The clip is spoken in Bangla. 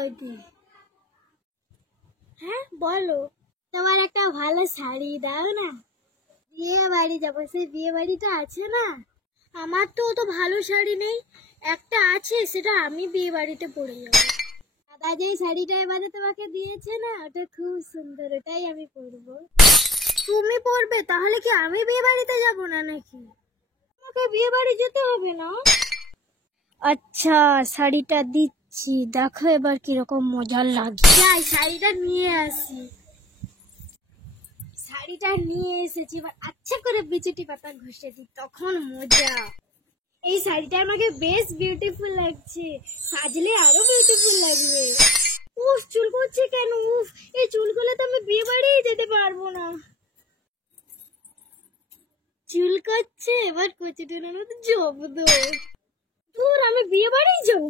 বৌদি। হ্যাঁ বলো, তোমার একটা ভালো শাড়ি দাও না, বিয়ে বাড়ি যাবো। সেই বিয়ে বাড়িটা আছে না, আমার তো অত ভালো শাড়ি নেই, একটা আছে, সেটা আমি বিয়ে বাড়িতে পরে যাবো। দাদা যে শাড়িটা এবারে তোমাকে দিয়েছে না, ওটা খুব সুন্দর, ওটাই আমি পরবো। তুমি পরবে? তাহলে কি আমি বিয়ে বাড়িতে যাবো না নাকি? আমাকে বিয়ে বাড়ি যেতে হবে না। আচ্ছা শাড়িটা দিচ্ছি, দেখো এবার কিরকম মজার লাগে। যাই শাড়িটা নিয়ে আসি। শাড়িটা নিয়ে এসেছি, এবার আচ্ছা করে বিচুটি পাতা ঘষে দিই, তখন মজা। এই শাড়িটা আমাকে বেশ বিউটিফুল লাগছে, সাজলে আরো বিউটিফুল লাগবে। উফ চুল করছে কেন, উফ এই চুলগুলো তো আমি বিয়ে বাড়ি যেতে পারবো না। চুল করছে, এবার কচি টেনের মতো জব দো। দূর, আমি বিয়ে বাড়ি যাবো।